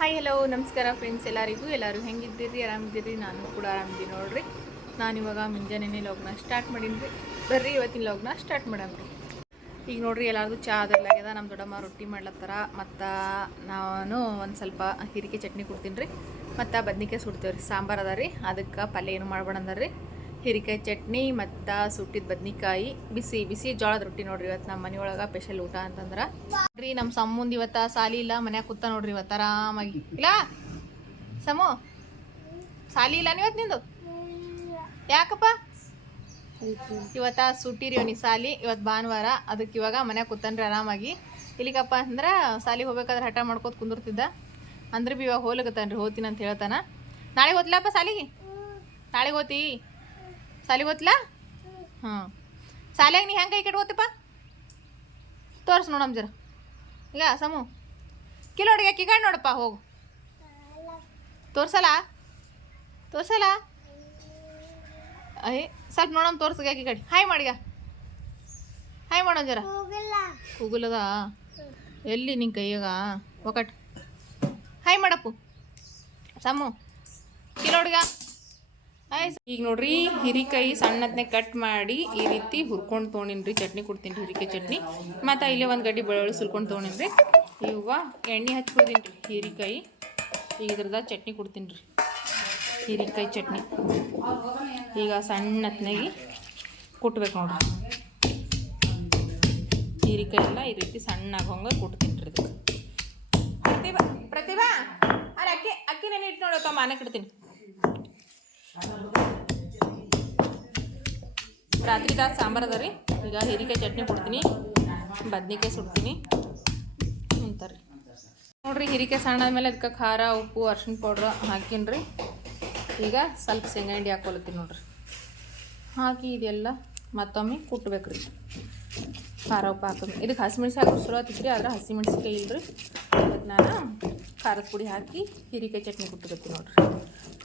Hi hello ನಮಸ್ಕಾರ friends ಎಲ್ಲರಿಗೂ? ಎಲ್ಲರೂ ಹೆಂಗಿದ್ದೀರಿ? ಆರಾಮಿದ್ದೀರಿ? ನಾನು ಕೂಡ ಆರಾಮಿದ್ದೀನಿ ನೋಡ್ರಿ. ನಾನು ಇವಾಗ ಮುಂಜಾನೆ ಲಾಗ್ನ ಸ್ಟಾರ್ಟ್ ಮಾಡೀನಿ ರೀ. ಬರ್ರಿ, ಇವತ್ತಿನ ಲಾಗ್ನ ಸ್ಟಾರ್ಟ್ ಮಾಡಮ್ರಿ ಈಗ ನೋಡ್ರಿ ಎಲ್ಲಾರ್ದು ಚಾ ಅದಲ್ಲಾಗ್ಯದ ನಮ್ಮ ದೊಡ್ಡಮ್ಮ ರೊಟ್ಟಿ ಮಾಡ್ಲತ್ತಾರ. ಮತ್ತು ನಾನು ಒಂದು ಸ್ವಲ್ಪ ಹಿರಿಕೆ ಚಟ್ನಿ ಕೊಡ್ತೀನಿ ರೀ. ಮತ್ತು ಬದ್ನಿಕಾಯಿ ಸುಡ್ತೇವೆ ರೀ ಸಾಂಬಾರು ಅದ ರೀ. ಅದಕ್ಕೆ ಪಲ್ಯ ಏನು ಮಾಡ್ಬೇಡ ಹಿರಿಕಾಯಿ ಚಟ್ನಿ ಮತ್ತು ಸುಟ್ಟಿದ ಬದ್ನಿಕಾಯಿ. ಬಿಸಿ ಬಿಸಿ ಜೋಳದ ರೊಟ್ಟಿ ನೋಡ್ರಿ ಇವತ್ತು ನಮ್ಮ ಮನೆಯೊಳಗೆ ಸ್ಪೆಷಲ್ ಊಟ ಅಂತಂದ್ರೆ. ನೋಡ್ರಿ ನಮ್ಮ ಸಮ್ಮುಂದ ಇವತ್ತು ಸಾಲಿ ಇಲ್ಲ, ಮನ್ಯಾಗ ಕೂತ ನೋಡ್ರಿ ಇವತ್ತು ಆರಾಮಾಗಿ. ಇಲ್ಲ? ಸಮು, ಸಾಲಿ ಇಲ್ಲ ಇವತ್ತು ನಿಂದು? ಯಾಕಪ್ಪ? ಇವತ್ತ ಸುಟ್ಟಿರಿ ಅವನಿಗೆ ಸಾಲಿ, ಇವತ್ತು ಭಾನುವಾರ ಅದಕ್ಕೆ ಇವಾಗ ಮನ್ಯಾಗ ಕೂತನ್ರಿ ಆರಾಮಾಗಿ. ಇಲ್ಲಿಗಪ್ಪ ಅಂದ್ರೆ ಸಾಲಿ ಹೋಗ್ಬೇಕಾದ್ರೆ ಹಠ ಮಾಡ್ಕೋತ ಕುಂದಿರ್ತಿದ್ದ. ಅಂದ್ರೆ ಬಿ ಇವಾಗ ಹೋಗ್ಲಕತ್ತಾನ್ರಿ ಹೋಗ್ತೀನಿ ಅಂತ ಹೇಳ್ತಾನ. ನಾಳೆಗೆ ಓದ್ಲಪ್ಪ ಸಾಲಿಗೆ? ನಾಳೆಗೆ ಹೋತಿ? ಸಾಲಿಗೆ ಹೋಗ್ತಿಲ್ಲ ಹಾಂ ಸಾಲಿಯಾಗ ನೀ ಹೆಂಗೆ ಕೈ ಕಟ್ಕೋತಿಪ್ಪ ತೋರ್ಸು ನೋಡಮ್ ಜರ ಈಗ ಸಮು ಕಿಲೋ ಅಡಿಗೆ ಕಿಗಾಡ್ ನೋಡಪ್ಪ ಹೋಗು ತೋರ್ಸಲ್ಲ ತೋರ್ಸಲ್ಲ ಅಯ್ಯ ಸ್ವಲ್ಪ ನೋಡಮ್ ತೋರ್ಸಗ ಈ ಕಡೆ ಹಾಯ್ ಮಾಡಿಗ ಹಾಯ್ ಮಾಡೋ ಜರ ಕೂಗುಲದ ಎಲ್ಲಿ ನಿನ್ನ ಕೈಯಾಗ ಒಕಟ್ ಹಾಯ್ ಮಾಡಪ್ಪು ಸಮು ಕಿಲೋ ಹುಡ್ಗ ಆಯ್ ಈಗ ನೋಡ್ರಿ ಹಿರಿಕಾಯಿ ಸಣ್ಣದನ್ನೇ ಕಟ್ ಮಾಡಿ ಈ ರೀತಿ ಹುರ್ಕೊಂಡು ತೊಗೊಂಡಿನ್ರಿ. ಚಟ್ನಿ ಕೊಡ್ತೀನಿ ಹಿರಿಕಾಯಿ ಚಟ್ನಿ. ಮತ್ತು ಇಲ್ಲೇ ಒಂದು ಗಡ್ಡಿ ಬೆಳ್ಳುಳ್ಳಿ ಸುಲ್ಕೊಂಡು ತೊಗೊಂಡಿನ್ರಿ. ಇವ ಎಣ್ಣೆ ಹಚ್ಕೊಳ್ತೀನಿ ರೀ ಹೀರಿಕಾಯಿ. ಈಗ ಇದ್ರದ ಚಟ್ನಿ ಕೊಡ್ತೀನಿ ರೀ ಹೀರಿಕಾಯಿ ಚಟ್ನಿ. ಈಗ ಸಣ್ಣತ್ನಾಗಿ ಕುಟ್ಬೇಕು ನೋಡ್ರಿ. ಹೀರಿಕಾಯಿ ಎಲ್ಲ ಈ ರೀತಿ ಸಣ್ಣ ಆಗೋಂಗೆ ಕುಟ್ತೀನಿ ರೀ ಪ್ರತಿಭಾ ಪ್ರತಿಭಾ ಅಲ್ಲಿ ಅಕ್ಕಿ ಅಕ್ಕಿ ನೆನೆ ಇಟ್ಟು ನೋಡತ್ತ ಮಾನಕ್ಕೆ ರಾತ್ರಿ ತಾಸು ಸಾಂಬಾರು ಅದ ರೀ. ಈಗ ಹೀರಿಕಾಯಿ ಚಟ್ನಿ ಕೊಡ್ತೀನಿ. ಬದ್ನಿಕಾಯಿ ಸುಡ್ತೀನಿ. ಅಂತಾರೆ ನೋಡ್ರಿ, ಹೀರಿಕಾಯಿ ಸಣ್ಣ ಆದ್ಮೇಲೆ ಅದಕ್ಕೆ ಖಾರ, ಉಪ್ಪು, ಅರ್ಶಿಣ ಪೌಡ್ರ್ ಹಾಕಿನ್ರಿ ಈಗ ಸ್ವಲ್ಪ ಶೇಂಗಾ ಹಿಂಡಿ ಹಾಕೊಳತ್ತೀನಿ ನೋಡ್ರಿ. ಹಾಕಿ ಇದೆಲ್ಲ ಮತ್ತೊಮ್ಮೆ ಕುಟ್ಬೇಕು ರೀ ಖಾರ, ಉಪ್ಪು ಹಾಕೋದು. ಇದಕ್ಕೆ ಹಸಿಮೆಣ್ಸಿ ಹಾಕಿ ಶುರು ಆತಿದ್ರಿ ಆದ್ರೆ ಹಸಿಮೆಣ್ಸಿಕಾಯಿ ಇಲ್ರಿ. ಅದಕ್ಕೆ ನಾನು ಖಾರದ ಪುಡಿ ಹಾಕಿ ಹೀರಿಕಾಯಿ ಚಟ್ನಿ ಕುಟ್ಟಿರ್ತೀನಿ ನೋಡ್ರಿ.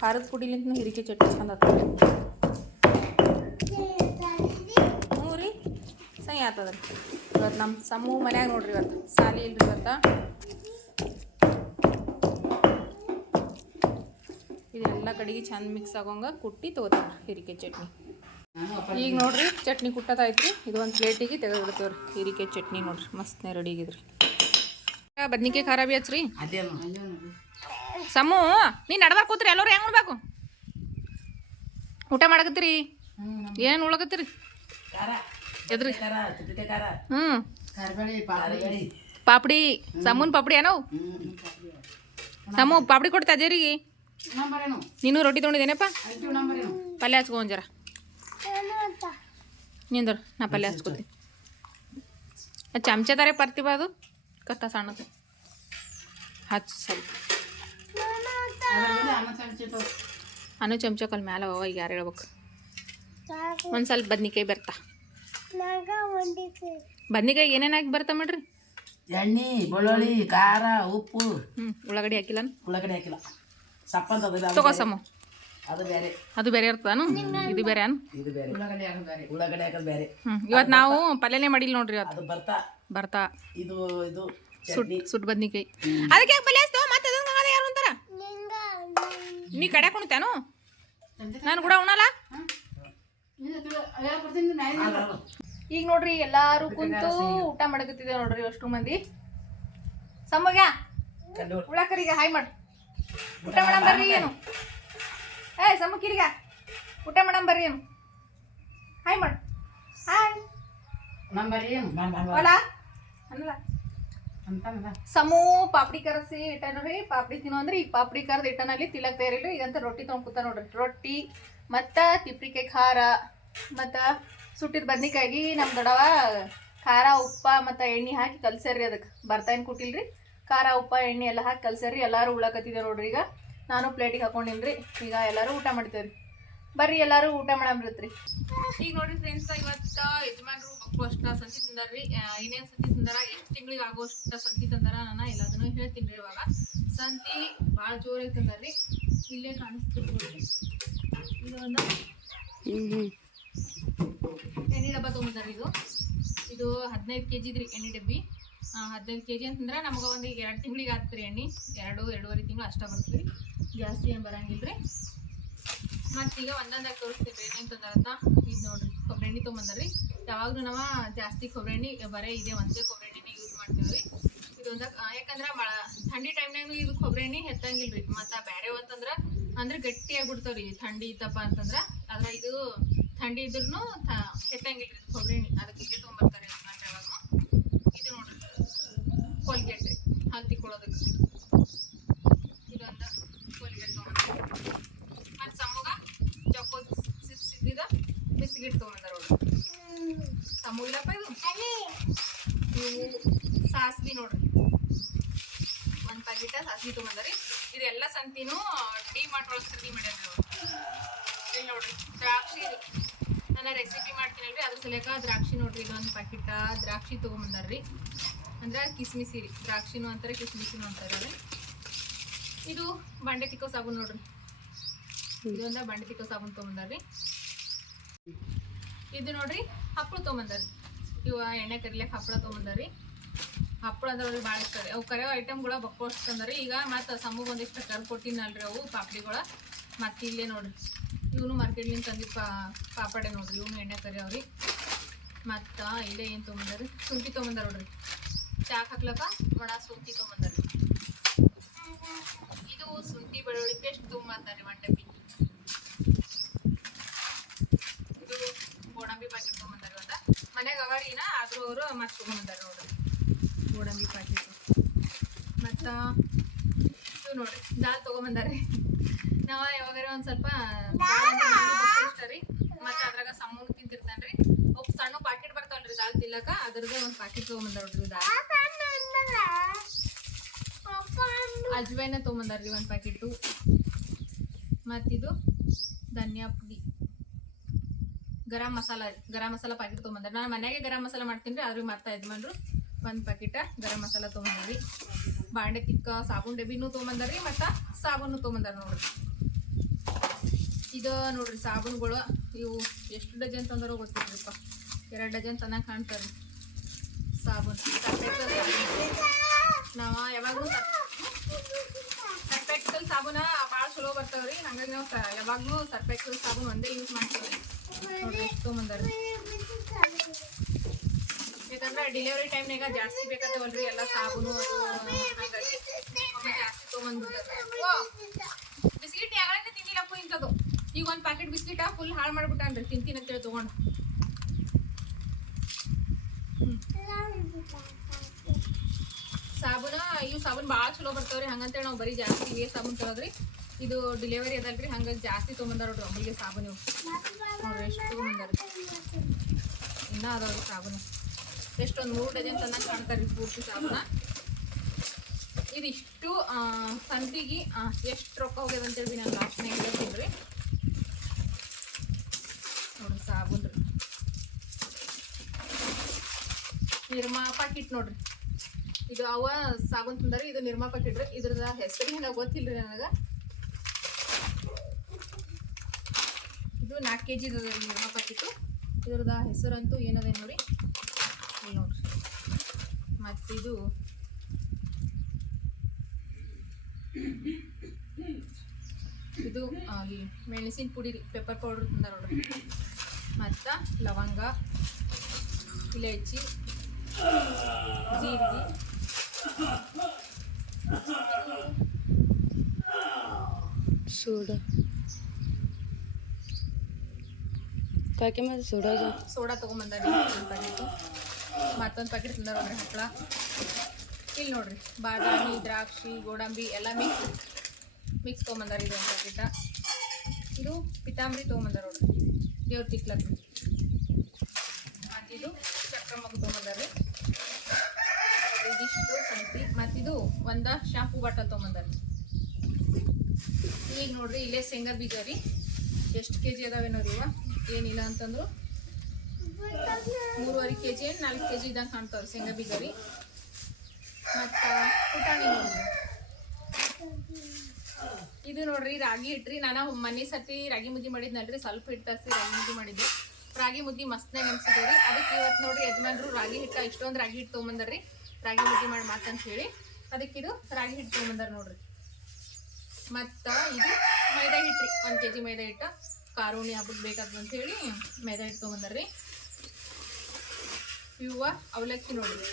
ಖಾರದ ಪುಡಿಲಿಂತ ಹಿರಿಕೆ ಚಟ್ನಿ ಚಂದ ಹ್ಞೂ ರೀ, ಸಹಿ ಆತದ ರೀ ಇವತ್ತು ನಮ್ಮ ಸಮ್ಮು ಮನ್ಯಾಗ ನೋಡ್ರಿ ಇವತ್ತು ಸಾಲಿ ಇಲ್ರಿ ಇವತ್ತು. ಇದೆಲ್ಲ ಕಡೆಗೆ ಚಂದ ಮಿಕ್ಸ್ ಆಗೋಂಗ ಕುಟ್ಟಿ ತೊಗೋತೀನಿ ಹೀರಿಕೆ ಚಟ್ನಿ. ಈಗ ನೋಡ್ರಿ, ಚಟ್ನಿ ಕುಟ್ಟದಾಯ್ತು ಇದು ಒಂದು ಪ್ಲೇಟಿಗೆ ತೆಗೆದಿಡ್ತೇವ್ರಿ ರೀ ಹೀರಿಕಾಯಿ ಚಟ್ನಿ ನೋಡ್ರಿ. ಮಸ್ತ್ ರೆಡಿ ಬದ್ನಿಕಾಯಿ ಖಾರ ಬಿ ಹಚ್ರಿ. ಸಮೂ ನೀ ನಡ್ಬಾರ್ಕ ಕೂತ್ರಿ ಎಲ್ಲರೂ ಹೆಂಗ್ ನೋಡ್ಬೇಕು ಊಟ ಮಾಡಕತ್ತೀರಿ? ಏನು ಉಳಕತ್ತೀರಿ ಎದ್ರಿ. ಹ್ಞೂ ಪಾಪಡಿ ಸಮೂನ್ ಪಾಪಡಿ ಏನೋ? ಸಮು ಪಾಪಡಿ ಕೊಡ್ತಾ ಅದೇರಿಗೆ ನೀನು ರೊಟ್ಟಿ ತೊಗೊಂಡಿದ್ದೇನಪ್ಪ? ಪಲ್ಯ ಹಚ್ಕೊ ಜರ. ನಿಂದ್ರ ನಾ ಪಲ್ಯ ಹಚ್ಕೋತೀನಿ. ಚಮಚ ತಾರೆ ಪರ್ತಿವ ಅದು. ಕತ್ತ ಸಣ್ಣದು. ಹಚ್ಚು ಸ್ವಲ್ಪ ಅನು ಚಮಚ ಕಲ್ ಮ್ಯಾಲ ಅವ ಈಗ ಯಾರು ಹೇಳ್ಬೇಕು? ಒಂದು ಸ್ವಲ್ಪ ಬದ್ನಿಕಾಯಿ ಬರ್ತಾ. ಬದ್ನಿಕಾಯಿ ಏನೇನು ಹಾಕಿ ಬರ್ತಾ ಮಾಡ್ರಿ? ಎಣ್ಣೆ ಬೆಳ್ಳುಳ್ಳಿ ಖಾರ ಉಪ್ಪು. ಹ್ಞೂ ಉಳ್ಳಾಗಡ್ಡಿ ಹಾಕಿಲ್ಲ ಉಳ್ಳಾಗಡ್ಡಿ ಹಾಕಿಲ್ಲ. ಸಪ್ಪಂತ ತಗೋ ಸಮು. ಅದು ಬೇರೆ. ಅದು ಬೇರೆ ಇರ್ತದಾನು? ಇದು ಬೇರೆ ಅನ್ ಇದು ಬೇರೆ. ಉಳ್ಳಾಗಡ್ಡಿ ಹಾಕೋದು ಬೇರೆ. ಹ್ಞೂ ಇವತ್ತು ನಾವು ಪಲ್ಯನೇ ಮಾಡಿಲ್ಲ ನೋಡ್ರಿ ಇವತ್ತು. ಅದು ಬರ್ತಾ. ಬರ್ತಾ. ಇದು ಇದು ಸುಟ್ ಬದ್ನಿಕಾಯಿ. ಅದಕ್ಕೆ ಪಲ್ಯ ಮತ್ತೆ ಅದನ್ನ ಯಾರು ಅಂತಾರ? ನೀ ಕಡೆ ಕುಣಿತಾನು ನಾನು ಕೂಡ ಉಣಲ್ಲ ಈಗ ನೋಡ್ರಿ ಎಲ್ಲಾರು ಕುಂತು ಊಟ ಮಾಡಕತ್ತಿದೆ ನೋಡ್ರಿ ಅಷ್ಟು ಮಂದಿ. ಸಮಗ್ಯಾ ಉಳಕರಿಗೆ ಹಾಯ್ ಮಾಡಿ. ಊಟ ಮಾಡಮ್ ಬರ್ರಿ ಏನು? ಏ ಸಮ್ಮಕ್ಕಿರಿಗ ಊಟ ಮಾಡಮ್ ಬರ್ರಿ ಹಾಯ್ ಮಾಡು. ಹಾಯ್ ಹೊಲ? ಅನ್ನಲ್ಲ. ಸಮೂ ಪಾಪಡಿ ಕರಸಿ ಇಟ್ಟನ್ರಿ ಪಾಪಡಿ ತಿನ್ನು ಅಂದ್ರೆ ಈಗ ಪಾಪಡಿ ಕರ್ದು ಇಟ್ಟನಲ್ಲಿ ತಿಲಕ್ ತಯಾರಿಲ್ಲ ಈಗಂತ ರೊಟ್ಟಿ ತೊಗೊಂಡ್ ಕೂತ ನೋಡ್ರಿ. ರೊಟ್ಟಿ ಮತ್ತ ತಿಪ್ರಿಕೆ ಖಾರ ಮತ್ತ ಸುಟ್ಟಿದ ಬದ್ನಿಕಾಯಿ ನಮ್ ದೊಡವ ಖಾರ ಉಪ್ಪ ಮತ್ತ ಎಣ್ಣೆ ಹಾಕಿ ಕಲ್ಸ್ಯಾರ್ರಿ ಅದಕ್ಕೆ ಬರ್ತಾಯಿನ್ ಕೊಟ್ಟಿಲ್ರಿ ಖಾರ ಉಪ್ಪ ಎಣ್ಣೆ ಎಲ್ಲ ಹಾಕಿ ಕಲ್ಸ್ಯಾರ್ರಿ. ಎಲ್ಲಾರು ಉಳಕತ್ತಿದೆ ನೋಡ್ರಿ ಈಗ. ನಾನು ಪ್ಲೇಟಿಗೆ ಹಾಕೊಂಡಿನ್ರಿ. ಈಗ ಎಲ್ಲರೂ ಊಟ ಮಾಡ್ತೇವ್ರಿ. ಬರ್ರಿ, ಎಲ್ಲರೂ ಊಟ ಮಾಡಮ್ರತ್ರಿ ಈಗ ನೋಡ್ರಿ ಫ್ರೆಂಡ್ಸ್ ಇವತ್ತ ಯಜಮಾನ್ರು ಮಕ್ಕಳು ಅಷ್ಟ ಸಂತಿ ತಿಂದಾರ್ರಿ. ಇನ್ನೇನ್ ಸಂತಿ ತಿಂದಾರ? ಎಷ್ಟು ತಿಂಗಳಿಗೆ ಆಗೋಷ್ಟ ಸಂತಿ ತಂದಾರ ನಾನು ಎಲ್ಲದನ್ನೂ ಹೇಳ್ತೀನಿ ರೀ ಇವಾಗ. ಸಂತಿ ಭಾಳ ಜೋರಾಗಿ ತಂದಾರ್ರಿ. ಇಲ್ಲೇ ಕಾಣಿಸ್ತಿರ್ಬೋದು. ಇದು ಒಂದು ಎಣ್ಣೆ ಡಬ್ಬ ತೊಗೊಂಡ್ರಿ ಇದು. ಇದು ಹದಿನೈದು ಕೆ ಜಿದ್ರಿ ಎಣ್ಣೆ ಡಬ್ಬಿ. ಹದಿನೈದು ಕೆ ಜಿ ಅಂತಂದ್ರೆ ನಮ್ಗೆ ಒಂದು ಎರಡು ತಿಂಗಳಿಗೆ ಆಗ್ತೀರಿ ಎಣ್ಣೆ. ಎರಡು, ಎರಡೂವರೆ ತಿಂಗಳು ಅಷ್ಟೇ ಬರ್ತದೆ ರೀ ಜಾಸ್ತಿ ಏನು ಬರಂಗಿಲ್ರಿ? ಈಗ ಒಂದೊಂದಾಗಿ ತೋರಿಸ್ತೀವಿ ಏನೇನು ತಂದಾರತ್ತ ಇದು ನೋಡ್ರಿ ಕೊಬ್ಬರಿ ಎಣ್ಣೆ ತೊಗೊಂಬಂದ್ರಿ ಯಾವಾಗಲೂ ನಾವು ಜಾಸ್ತಿ ಕೊಬ್ಬರಿ ಎಣ್ಣೆ ಬರೇ ಇದೆ, ಒಂದೇ ಕೊಬ್ಬರಿ ಎಣ್ಣೆನೇ ಯೂಸ್ ಮಾಡ್ತೀವಿ ರೀ ಇದೊಂದ ಯಾಕಂದ್ರೆ ಮಳ ಥಂಡಿ ಟೈಮ್ನಾಗೂ ಇದು ಕೊಬ್ಬರಿ ಎಣ್ಣೆ ಹೆತ್ತಂಗಿಲ್ಲ ರೀ ಮತ್ತು ಬೇರೆ ಅಂತಂದ್ರೆ ಅಂದ್ರೆ ಗಟ್ಟಿಯಾಗಿ ಬಿಡ್ತಾವ್ರಿ ಥಂಡಿ ಇತ್ತಪ್ಪ ಅಂತಂದ್ರೆ. ಆದ್ರೆ ಇದು ಥಂಡಿ ಇದ್ರೂ ಹೆತ್ತಂಗಿಲ್ಲ ರೀ ಕೊಬ್ಬರಿ ಎಣ್ಣೆ. ಅದಕ್ಕೆ ಇಲ್ಲೇ ತೊಗೊಂಬರ್ತಾರೆ ಯಜಮಾನ್ರು ಯಾವಾಗೂ ಇದು ನೋಡ್ರಿ ಕೋಲ್ಗೇಟ್ ರೀ ಹಾಲು ತಿಕ್ಕೊಳ್ಳೋದಕ್ಕೆ ಇದೊಂದು ಕೋಲ್ಗೇಟ್ ತೊಗೊಂಬಂದ್ರೆ ಮತ್ತು ಸಮೂಗ ಚೊಕೋ ಸಿಪ್ಸ್ ಇದ್ದಿದ ಬಿಸ್ಕಿಟ್ ತೊಗೊಂಬಂದಾರ ನೋಡ್ರಿ ಸಮೂಗ ಇಲ್ಲಪ್ಪ ಇದು ಇವು ಸಾಸ್ವಿ ನೋಡ್ರಿ ಒಂದು ಪ್ಯಾಕೆಟ್ ಸಾಸ್ವಿ ತೊಗೊಂಬಂದಾರಿ ಇದೆಲ್ಲ ಸಂತಿನೂ ಡಿ ಮಾರ್ಟ್ ಒಳಗೆ ಖರೀದಿ ಮಾಡ್ಯಾರ ಇಲ್ಲಿ ನೋಡ್ರಿ, ದ್ರಾಕ್ಷಿ ನಾನು ರೆಸಿಪಿ ಮಾಡ್ತೀನಲ್ರಿ ಅದ್ರ ಸಲಕ ದ್ರಾಕ್ಷಿ ನೋಡ್ರಿ ಇದೊಂದು ಪ್ಯಾಕೆಟ್ ದ್ರಾಕ್ಷಿ ತೊಗೊಂಬಂದಾರ್ರಿ. ಅಂದ್ರೆ ಕಿಸ್ಮಿಸಿ ರೀ ದ್ರಾಕ್ಷಿನೂ ಅಂತಾರೆ, ಕಿಸ್ಮಿಸಿನೂ ಅಂತಾರೆ ಇದು ಬಂಡೆ ತಿಕ್ಕೋ ಸಾಬೂನು ನೋಡ್ರಿ. ಇದೊಂದ ಬಂಡೆ ತಿಕ್ಕೋ ಸಾಬೂನು ತೊಗೊಂಬಂದಾರ್ರಿ. ಇದು ನೋಡ್ರಿ, ಹಪ್ಪಳ ತೊಗೊಂಬಂದಾರ್ರಿ. ಇವ ಎಣ್ಣೆ ಕರಿಲಕ್ಕೆ ಹಪ್ಪಳ ತೊಗೊಂಬಂದಾರ್ರಿ. ಹಪ್ಪಳ ಅಂದ್ರೆ ಭಾಳ ಇಷ್ಟ ರೀ. ಅವು ಕರೆಯೋ ಐಟಮ್ಗಳ ಬಕ್ಕೋಸ್ಕಂದ್ರೆ ಈಗ ಮತ್ತೆ ಸಮೂಹ ಒಂದಿಷ್ಟು ಕರ್ ಕೊಟ್ಟಿನಲ್ರಿ ಅವು ಪಾಪಡಿಗಳ. ಮತ್ತೆ ಇಲ್ಲೇ ನೋಡ್ರಿ. ಇವನು ಮಾರ್ಕೆಟ್ಲಿಂದ ತಂದಿ ಪಾ, ಪಾಪಡೆ ನೋಡ್ರಿ. ಇವನು ಎಣ್ಣೆ ಕರಿಯವ್ರಿ ಮತ್ತು ಇಲ್ಲೇ ಏನು ತೊಗೊಂಬಂದಾರಿ? ಶುಂಠಿ ತೊಗೊಂಬಂದಾರ ನೋಡ್ರಿ. ಚಾಕ್ ಹಾಕ್ಲಕ್ಕ? ಒಣ ಶುಂಠಿ ತೊಗೊಂಡ್ರಿ ಇದು ಶುಂಠಿ ಬೆಳ್ಳುಳ್ಳಿ ಪೇಸ್ಟ್ ತೊಗೊಂಬಂದಾರಿ ಒನ್ ಡಬ್ಬಿ ಇದು ಗೋಡಂಬಿ ಪ್ಯಾಕೆಟ್ ತೊಗೊಂಬಂದಾರಿ ಒಂದ ಮನ್ಯಾಗ ಅವಾರಿನ ಆದ್ರೂ ಅವರು ಮತ್ತೆ ತೊಗೊಂಬಂದಾರ ನೋಡ್ರಿ ಗೋಡಂಬಿ ಪ್ಯಾಕೆಟ್ ಮತ್ತು ಇವು ನೋಡ್ರಿ ದಾಲ್ ನಾವ ಯಾವಾಗಾರ ಒಂದ್ ಸ್ವಲ್ಪ ರೀ ಮತ್ತು ಅದ್ರಾಗ ಸಮೂನು ತಿಂತಿರ್ತಾನೆ ರೀ ಅವು ಸಣ್ಣ ಪ್ಯಾಕೆಟ್ ಬರ್ತಾವಲ್ರಿ ದಾಲ್ ತಿಲ್ಲಕ ಅದ್ರದ್ದು ಒಂದು ಪ್ಯಾಕೆಟ್ ತೊಗೊಂಬಂದಾರ ನೋಡ್ರಿ ಅಜ್ವೈನ ತಗೊಂಬಂದಾರ್ರಿ ಒಂದು ಪ್ಯಾಕೆಟ್ ಮತ್ತಿದು ಧನಿಯಾ ಪುಡಿ. ಗರಂ ಮಸಾಲ ಗರಂ ಮಸಾಲ ಪ್ಯಾಕೆಟ್ ತೊಗೊಂಬಂದಾರ. ನಾನು ಮನೆಯಾಗೆ ಗರಂ ಮಸಾಲ ಮಾಡ್ತೀನಿ ರೀ, ಆದ್ರೂ ಮತ್ತೆ ಯಜಮಾನ್ರು ಒಂದು ಪ್ಯಾಕೆಟ ಗರಂ ಮಸಾಲ ತೊಗೊಂಬಂದ್ರಿ. ಬಾಂಡೆ ತಿಕ್ಕ ಸಾಬೂನ್ ಡಬ್ಬಿನೂ ತೊಗೊಂಬಂದಾರ್ರಿ, ಮತ್ತು ಸಾಬೂನು ತೊಗೊಂಬಂದಾರ ನೋಡ್ರಿ. ಇದು ನೋಡ್ರಿ ಸಾಬೂನುಗಳು, ಇವು ಎಷ್ಟು ಡಜನ್ ತಂದರೋ ಗೊತ್ತಿಲ್ಲಪ್ಪ ಎರಡು ಡಜನ್ ತನಕ ಕಾಣ್ತಾರೆ ಸಾಬೂನು. ನಾವು ಯಾವಾಗಲೂ ಸರ್ಫೆಕ್ಸಲ್ ಸಾಬೂನ ಭಾಳ ಚಲೋ ಬರ್ತಾವ್ರಿ, ಹಂಗಾಗಿ ನಾವು ಯಾವಾಗಲೂ ಸರ್ಫೆಕ್ಸಲ್ ಸಾಬೂನು ಒಂದೇ ಯೂಸ್ ಮಾಡ್ತೀವಿ ನೋಡ್ರಿ ತೊಗೊಂಬಂದಾರಿ ಯಾಕಂದ್ರೆ ಡೆಲಿವರಿ ಟೈಮ್ನಾಗ ಜಾಸ್ತಿ ಬೇಕಾಗ್ತಾವಲ್ರಿ ಎಲ್ಲ ಸಾಬೂನು ಜಾಸ್ತಿ ಬಿಸ್ಕಿಟ್ ಯಾವಾಗ ತಿಂದಿಲ್ಲಪ್ಪ ಇಂಥದ್ದು. ಈಗ ಒಂದು ಪ್ಯಾಕೆಟ್ ಬಿಸ್ಕಿಟ ಫುಲ್ ಹಾಳು ಮಾಡ್ಬಿಟ್ಟಾನ್ರಿ, ತಿಂತೀನಿ ಅಂತೇಳಿ ತೊಗೊಂಡು. ಸಾಬೂನ, ಇವು ಸಾಬೂನ್ ಭಾಳ ಚಲೋ ಬರ್ತಾವ್ರಿ, ಹಂಗಂತೇಳಿ ನಾವು ಬರೀ ಜಾಸ್ತಿ ಇವೇ ಸಾಬೂನ್ ತರೋದ್ರಿ. ಇದು ಡಿಲಿವರಿ ಅದಲ್ರಿ, ಹಂಗಾಗಿ ಜಾಸ್ತಿ ತೊಗೊಂಬಂದಾರ ನೋಡ್ರಿ ಅಮ್ಮಿಗೆ ಸಾಬೂನು ಇವು. ಎಷ್ಟು ಇನ್ನೂ ಅದಾವ್ರಿ ಸಾಬೂನು. ಎಷ್ಟೊಂದು ಮೂರು ಡಜನ್ ಚೆನ್ನಾಗಿ ಕಾಣ್ತಾರೆ ಪೂರ್ತಿ ಸಾಬೂನ ಇದಿಷ್ಟು ಸಂತಿಗೆ ಎಷ್ಟು ರೊಕ್ಕ ಹೋಗ್ಯದ ಅಂತೇಳಿ ನಾನು ಲಾಸ್ಟ್ನಾಗ ಹೇಳ್ತೀನಿ ನೋಡ್ರಿ ಸಾಬೂನು ರೀ ನಿರ್ಮಾ ಪಾಕಿಟ್ ನೋಡ್ರಿ. ಇದು ಅವ ಸಾಬೂನ್ ತಂದಾರಿ, ಇದು ನಿರ್ಮಾ ಪಾಕಿಟ್ ರೀ. ಇದ್ರದ ಹೆಸರು ಗೊತ್ತಿಲ್ಲ ರೀ ನನಗೆ. ಇದು ನಾಲ್ಕು ಕೆ ಜಿ ನಿರ್ಮಾ ಪಾಕಿಟ್ಟು ಇದ್ರದ ಹೆಸರಂತೂ ಏನದ ನೋಡಿ ಇಲ್ಲಿ ನೋಡ್ರಿ ಮತ್ತಿದು ಇದು ಮೆಣಸಿನ ಪುಡಿ ಪೆಪ್ಪರ್ ಪೌಡ್ರ್ ತಂದ ನೋಡ್ರಿ. ಮತ್ತು ಲವಂಗ ಇಲೈಚಿ ಜೀರಿಗೆ. ಸೋಡಾ. ಕಾಕೆ ಮತ್ತೆ ಸೋಡಾ ಸೋಡಾ ಪ್ಯಾಕೆಟು ಮತ್ತೊಂದು ಪ್ಯಾಕೆಟ್ ತಂದಾರ ನೋಡ್ರಿ ಹಪ್ಪಳ. ಇಲ್ಲಿ ನೋಡ್ರಿ, ಬಾದಾಮಿ, ದ್ರಾಕ್ಷಿ, ಗೋಡಂಬಿ ಎಲ್ಲ ಮಿಕ್ಸ್ ಮಿಕ್ಸ್ ತೊಗೊಂಬಂದಾರ ಇದು ಒಂದು ಪ್ಯಾಕೆಟ ಇದು ಪಿತಾಂಬರಿ ತೊಗೊಂಬಂದಾರ ನೋಡ್ರಿ. ದೇವ್ರ ತಿಕ್ಲಕ್. ಮತ್ತಿದು ಚಕ್ರ ಮಗು ತೊಗೊಂಬಂದಾರಿ. ಇದಿಷ್ಟು ಸಂತಿ ಮತ್ತಿದು ಒಂದ ಶಾಂಪು ಬಾಟಲ್ ತೊಗೊಂಬಂದಾರಿ. ಈಗ ನೋಡ್ರಿ ಇಲ್ಲೇ ಶೇಂಗಾ ಬೀಜ ರೀ. ಎಷ್ಟು ಕೆ ಜಿ ಅದಾವೇನೋ ರೀ ಇವ? ಏನಿಲ್ಲ ಅಂತಂದ್ರು. ಮೂರುವರೆ ಕೆ ಜಿ ನಾಲ್ಕು ಕೆ ಜಿ ಇದ್ದಂಗೆ ಕಾಣ್ತಾವ್ರಿ, ಶೇಂಗಾ ಬೀಜ ರೀ ಮತ್ತು ಪುಟಾಣಿ ಇದು ನೋಡ್ರಿ, ರಾಗಿ ಹಿಟ್ರಿ ನಾನು ಮನೆ ಸತಿ ರಾಗಿ ಮುದ್ದೆ ಮಾಡಿದ್ನಲ್ರಿ, ಸ್ವಲ್ಪ ಹಿಟ್ಟು ರಾಗಿ ಮುದ್ದೆ ಮಾಡಿದ್ದೆ. ರಾಗಿ ಮುದ್ದೆ ಮಸ್ತ್ನಾಗ ರೀ ಅದಕ್ಕೆ ಇವತ್ತು ನೋಡ್ರಿ ಯಜಮಾನ್ರು ರಾಗಿ ಹಿಟ್ಟ, ಇಷ್ಟೊಂದು ರಾಗಿ ಹಿಟ್ಟು ತೊಗೊಂಬಂದ್ರಿ ರಾಗಿ ಮುದ್ದೆ ಮಾಡಿ ಮಾತಂತ ಹೇಳಿ ಅದಕ್ಕೆ ಇದು ರಾಗಿ ಹಿಟ್ಟು ತೊಗೊಂಬಂದಾರ ನೋಡ್ರಿ. ಮತ್ತು ಇದು ಮೈದಾ ಹಿಟ್ಟು ರೀ ಒಂದು ಕೆ ಜಿ ಮೈದಾ ಹಿಟ್ಟು. ಕಾರುಣಿ ಹಬ್ಬಕ್ಕೆ ಬೇಕಾಗ್ತದೆ ಅಂತ ಹೇಳಿ ಮೈದಾ ಹಿಟ್ಟು ತೊಗೊಂಬಂದಾರ ರೀ ಇವ ಅವಲಕ್ಕಿ ನೋಡ್ರಿ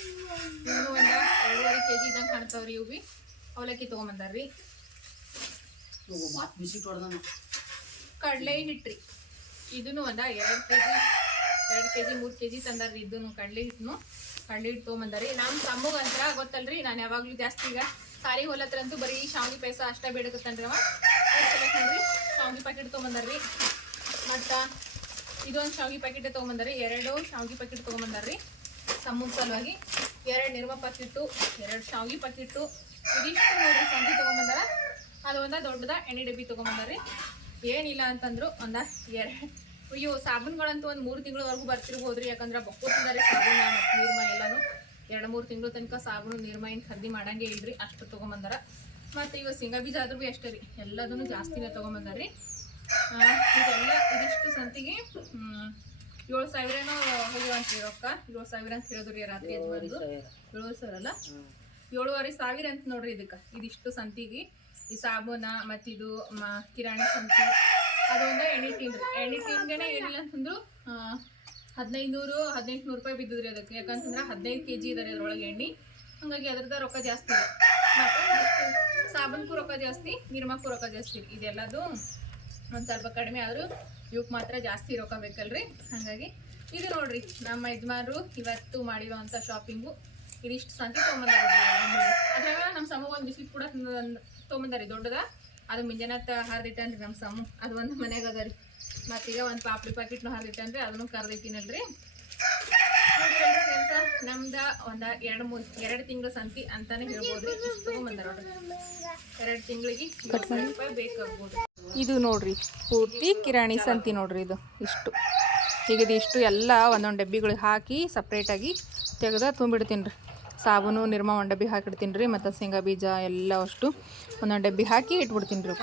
ಇನ್ನೂ ಒಂದು ಎರಡೂವರೆ ಕೆ ಜಿ ಇದ್ದಂಗೆ ಕಾಣ್ತಾವ್ರಿ ಇವು ಬಿ ಅವಲಕ್ಕಿ ತೊಗೊಂಬಂದಾರ್ರಿ. ಕಡಲೆ ಹಿಟ್ರಿ. ಇದನ್ನು ಒಂದ ಎರಡು ಕೆ ಜಿ ಎರಡು ಕೆ ಜಿ ಮೂರು ಕೆ ಜಿ ತಂದಾರ್ರಿ ಇದನ್ನು ಕಡಲೆ ಹಿಟ್ಟನು ಕಡಲೆ ಹಿಟ್ಟು ತೊಗೊಂಬಂದಾರಿ ನಮ್ಮ ತಮ್ಮಗಂತ್ರ ಗೊತ್ತಲ್ರಿ ನಾನು ಯಾವಾಗಲೂ ಜಾಸ್ತಿ ಈಗ ಸಾರಿ ಹೊಲತ್ರ ಅಂತೂ ಬರೀ ಶಾವಿಗೆ ಪಾಯಸ ಅಷ್ಟೇ ಬೇಡಕತ್ತನ್ರಿ ಅವ. ಶಾವಿಗೆ ಪ್ಯಾಕೆಟ್ ತೊಗೊಂಬಂದಾರ್ರಿ. ಮತ್ತು ಇದೊಂದು ಶಾವಿಗೆ ಪ್ಯಾಕೆಟ್ ತೊಗೊಂಬಂದಾರಿ ಎರಡು ಶಾವಿಗೆ ಪ್ಯಾಕೆಟ್ ತೊಗೊಂಬಂದಾರ್ರಿ. ಸಮ್ಮನ ಸಲುವಾಗಿ ಎರಡು ನಿರ್ಮ ಪಾಕಿಟ್ಟು ಎರಡು ಶಾವಿಗೆ ಪಾಕಿಟ್ಟು ಇದಿಷ್ಟು ನೋಡ್ರಿ ಸಂಜೆ ತೊಗೊಂಬಂದಾರ? ಅದು ಒಂದ ದೊಡ್ಡದ ಎಣ್ಣೆ ಡಬ್ಬಿ ತೊಗೊಂಬಂದಾರಿ ಏನಿಲ್ಲ ಅಂತಂದ್ರು ಒಂದ ಎರಡು. ಅಯ್ಯೋ, ಸಾಬೂನ್ಗಳಂತೂ ಒಂದು ಮೂರು ತಿಂಗಳವರೆಗೂ ಬರ್ತಿರ್ಬೋದ್ರಿ, ಯಾಕಂದ್ರೆ ಬಕ್ಕೋತಿದ್ದಾರೆ ಸಾಬೂನ ಮತ್ತು ನಿರ್ಮ ಎಲ್ಲಾನು. ಎರಡು ಮೂರು ತಿಂಗಳು ತನಕ ಸಾಬೂನು, ನಿರ್ಮ ಏನು ಖರೀದಿ ಮಾಡಂಗೆ ಇಲ್ರಿ, ಅಷ್ಟು ತೊಗೊಂಬಂದಾರ. ಮತ್ತು ಇವಾಗ ಶೇಂಗಾ ಬೀಜ ಆದ್ರೂ ಭೀ ಅಷ್ಟೇ ರೀ, ಎಲ್ಲದನ್ನು ಜಾಸ್ತಿನೇ ತೊಗೊಂಬಂದಾರ್ರಿ. ಇದೆಲ್ಲ ಇದಿಷ್ಟು ಸಂತಿಗೆ ಏಳು ಸಾವಿರನೋ ಹೋಗ್ಯವಂತ್ರಿ ರೊಕ್ಕ ಏಳು ಸಾವಿರ ಅಂತ ಹೇಳಿದ್ರಿ ರಾತ್ರಿ ಯಜಮಾನ್ರು? ಏಳುವರೆ ಸಾವಿರ ಅಲ್ಲ ಏಳುವರೆ ಸಾವಿರ ಅಂತ ನೋಡ್ರಿ ಇದಕ್ಕೆ. ಇದಿಷ್ಟು ಸಂತಿಗೆ. ಈ ಸಾಬೂನ ಮತ್ತಿದು ಇದು ಕಿರಾಣಿ ಸಂತಿ. ಅದೊಂದು ಎಣ್ಣೆ ತಿಂದ್ರು ಎಣ್ಣೆ ಟೀನ್ಗೆನೆ ಏನಿಲ್ಲ ಅಂತಂದ್ರು ಹದಿನೈದು ನೂರು ಹದಿನೆಂಟು ನೂರು ರೂಪಾಯಿ ಬಿದ್ದಿದ್ರಿ ಅದಕ್ಕೆ. ಯಾಕಂತಂದ್ರೆ ಹದಿನೈದು ಕೆ ಜಿ ಇದಾರೆ ಅದ್ರೊಳಗೆ ಎಣ್ಣೆ. ಹಂಗಾಗಿ ಅದ್ರದ ರೊಕ್ಕ ಜಾಸ್ತಿ. ಇದೆ ಮತ್ತು ಸಾಬೂನ್ಗೂ ರೊಕ್ಕ ಜಾಸ್ತಿ ನಿರ್ಮಕ್ಕೂ ರೊಕ್ಕ ಜಾಸ್ತಿ. ಇದೆಲ್ಲದು ಒಂದು ಸ್ವಲ್ಪ ಕಡಿಮೆ ಆದರೂ ಇವಕ್ಕೆ ಮಾತ್ರ ಜಾಸ್ತಿ ರೊಕ್ಕ ಬೇಕಲ್ರಿ? ಹಾಗಾಗಿ ಇದು ನೋಡ್ರಿ, ನಮ್ಮ ಯಜಮಾನರು ಇವತ್ತು ಮಾಡಿರೋವಂಥ ಶಾಪಿಂಗು ಇದಿಷ್ಟು ಸಂತಿ ತೊಗೊಂಬಂದಾರ ಅದ್ರಾಗ ನಮ್ಮ ಸಮೂಹ ಒಂದು ಬಿಸಿಲು ಕೂಡ ತೊಗೊಂಬಂದಾರಿ, ದೊಡ್ಡದ. ಅದು ಮುಂಜಾನತ್ತ ಹರಿದಿಟ್ಟನ್ರಿ ನಮ್ಮ ಸಮೂಹ. ಅದು ಒಂದು ಮನ್ಯಾಗ ಅದ ರೀ. ಮತ್ತೀಗ ಒಂದು ಪಾಪಡಿ ಪ್ಯಾಕೆಟ್ನು ಹರಿದಿಟ್ಟನ್ರಿ ಅದನ್ನು ಕರ್ದಿಟ್ಟಿನಲ್ರಿ. ನಮ್ದ ಒಂದ ಎರಡು ಮೂರು, ಎರಡು ತಿಂಗಳು ಸಂತಿ ಅಂತಾನೆ ಹೇಳ್ಬೋದ್ರಿ. ತೊಗೊಂಬಂದಾರ ನೋಡ್ರಿ. ಎರಡು ತಿಂಗಳಿಗೆ ರೂಪಾಯಿ ಬೇಕಾಗ್ಬೋದು. ಇದು ನೋಡ್ರಿ, ಪೂರ್ತಿ ಕಿರಾಣಿ ಸಂತಿ ನೋಡ್ರಿ ಇದು, ಇಷ್ಟು. ಈಗ ಇಷ್ಟು ಎಲ್ಲ ಒಂದೊಂದು ಡಬ್ಬಿಗಳಿಗೆ ಹಾಕಿ ಸಪ್ರೇಟಾಗಿ ತೆಗೆದ ತುಂಬಿಡ್ತೀನಿ ರೀ ಸಾಬೂನು, ನಿರ್ಮ ಒಂದು ಡಬ್ಬಿ ಹಾಕಿಡ್ತೀನಿ ರೀ ಮತ್ತು ಶೇಂಗಾ ಬೀಜ ಎಲ್ಲ ಅಷ್ಟು ಒಂದೊಂದು ಡಬ್ಬಿ ಹಾಕಿ ಇಟ್ಬಿಡ್ತೀನಿ ರೀ